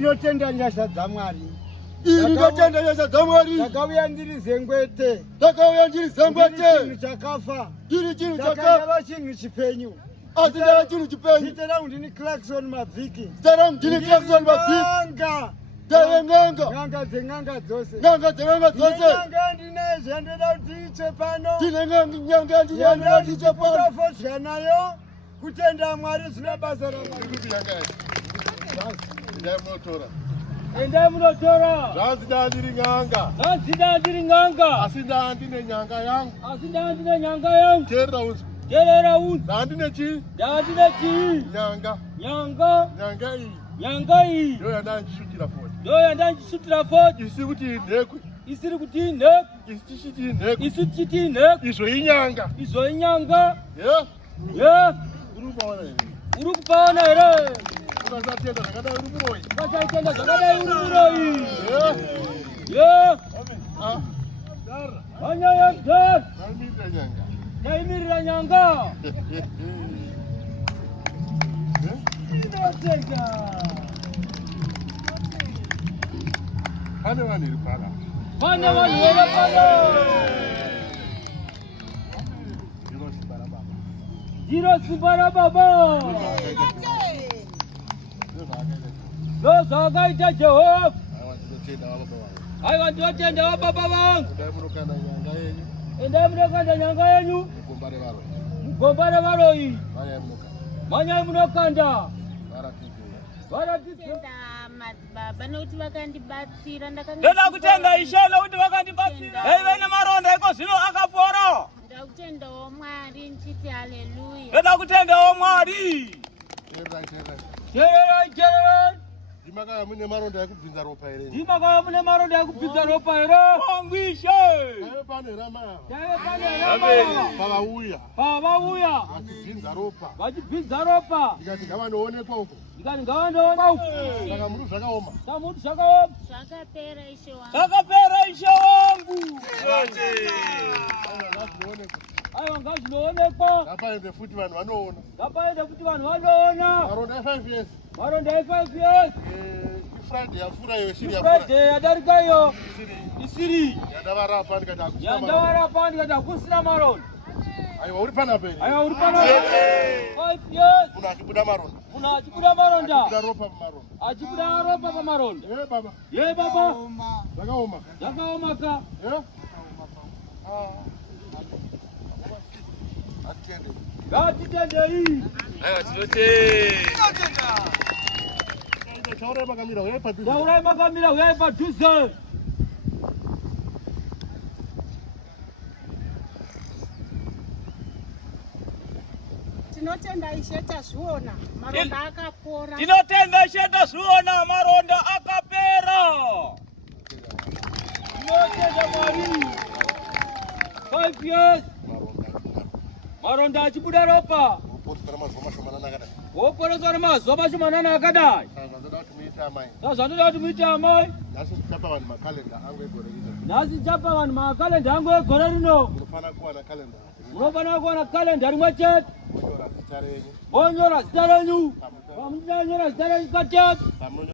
ndinotenda nyasha dzaMwari. Ndinotenda nyasha dzaMwari. Ndakauya ndiri Zengwete. Ndiri chinhu chakafa. Chinhu chakava chinhu chipenyu. Asi ndava chinhu chipenyu. Zita rangu ndini Clarkson Mavhiki. N'anga dzeng'anga dzose. N'anga ndine zvandoda kuti ndiite pano. Kutafodya nayo. Kutenda Mwari zvine basa raMwari. Endai munotora. Zvanzi ndiri n'anga. Asi ndandine nyanga yangu. Terera unzi. Ndandine chi? Nyanga iyi. Ndo yandanjishutira foti. Isiri kuti nhekwe. Isi nhekwe. Izvo inyanga. Yeah. Uri kupaona here? Ukasatenda zvakadai uri muroyi. Yeah. Dara. Ndaimirira nyanga. Ndinotenda. Pane vanhu iri pano. Ndiro simba raBaba. Ndo zvakaita Jehovha. Aiwa ndinotenda vaBaba vangu. Endai munokanda nyanga yenyu. Mugomba revaroyi. Manyai munokanda. Baba nokuti vakandibatsira. Ndoda kutenda Ishe nokuti vakandibatsira. Vaive nemaronda iko zvino akapora. Ndoda kutendawo Mwari nchiti haleluya. Ndoda kutendawo Mwari. Tererai. Ndimakaya mune maronda ekubvinza ropa here. Wangwishe. Daive pane rama. Pavauya. Vachibvinza ropa. Ndikati ngavanoonekwa uko. Saka muri zvakaoma. Zvakapera Ishe wangu. Aiwa ngazvinoonekwa. Ngapaende futi vanhu vanoona. Maronda e5 years. Friday yafura iyo shiri yafura. Friday yadarika iyo. Isiri. Yandavarapa ndikati hakusina maronda. Aiwa uri pana peri. 5 years. Kuna achibuda maronda. Achibuda ropa pamaronda. Ye baba. Zvakaoma ka. Ngatitendei. Taurai makamira uyai padhuze. Tinotenda Ishe tazviona maronda akapora. Tinotenda Mwari. 5 years. Maronda achibuda ropa. Woporeswa nemazuva mashomanana akadai. Zvandoda kuti muite amai. Nhasi ndichapa vanhu makalenda angu egore rino. Munofanira kuwana kalenda rimwe chete. Monyora zita renyu. Pamunonyora zita renyu katete.